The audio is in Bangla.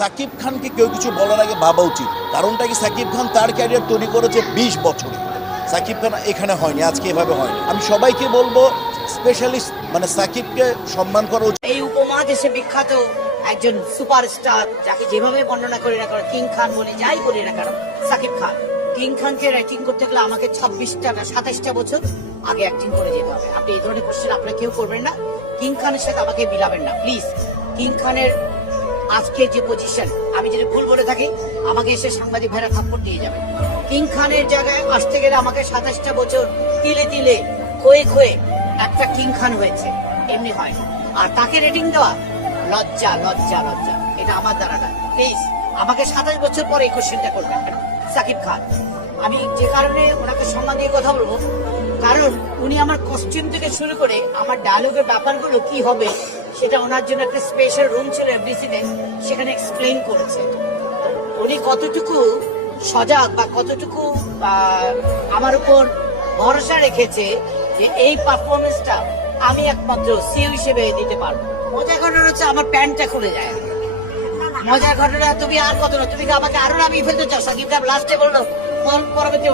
সাকিব খানকে কেউ কিছু বলার আগে ভাবা উচিত। কারণটা কি সাকিব খান তার ক্যারিয়ার তৈরি করেছে বিশ বছরে। সাকিব খান এখানে হয়নি, আজকে এভাবে হয়নি। আমি সবাইকে বলব স্পেশালিস্ট মানে সাকিবকে সম্মান করা উচিত। এই উপমহাদেশে বিখ্যাত একজন সুপারস্টার যাকে যেভাবে বর্ণনা করি না কেন কিং খান বলে যাই বলি না কেন? সাকিব খান। কিং খানকে র্যাটিং করতে গেলে আমাকে ছাব্বিশটা না, সাতাইশটা বছর আগে অ্যাক্টিং করে যেতে হবে। আপনি এই ধরনের কোশ্চেন আপনারা কেউ করবেন না। কিং খানের সাথে আমাকে মিলাবেন না প্লিজ কিং খানের আজকে যে পজিশন আমি যদি ভুল বলে থাকি, আমাকে এসে সাংবাদিক ভাইরা থাপ্পড় দিয়ে যাবে। কিং খানের জায়গায় আসতে গেলে আমাকে সাতাশটা বছর তিলে তিলে, খয়ে খয়ে একটা কিং খান হয়েছে। এমনি হয় আর তাকে রেটিং দেওয়া, লজ্জা লজ্জা লজ্জা। এটা আমার দ্বারা না। প্লিজ আমাকে সাতাশ বছর পরে এই কোশ্চেনটা করবেন সাকিব খান। আমি যে কারণে ওনাকে সম্মান দিয়ে কথা বলব, কারণ উনি আমার কস্টিউম থেকে শুরু করে আমার ডায়লগের ব্যাপারগুলো কি হবে সেটা ওনার জন্য একটা স্পেশাল রুম ছিল এফডিসিতে সেখানে এক্সপ্লেইন করেছে। উনি কতটুকু সজাগ বা কতটুকু আমার উপর ভরসা রেখেছে যে এই পারফরমেন্সটা আমি একমাত্র সিও হিসেবে দিতে পারব। মজার ঘটনা হচ্ছে আমার প্যান্টটা খুলে যায়। মজার ঘটনা, তুমি আর কত না, তুমি আমাকে আরও নামিয়ে ফেলতে চাও, সাকিব লাস্টে বলল পরবর্তী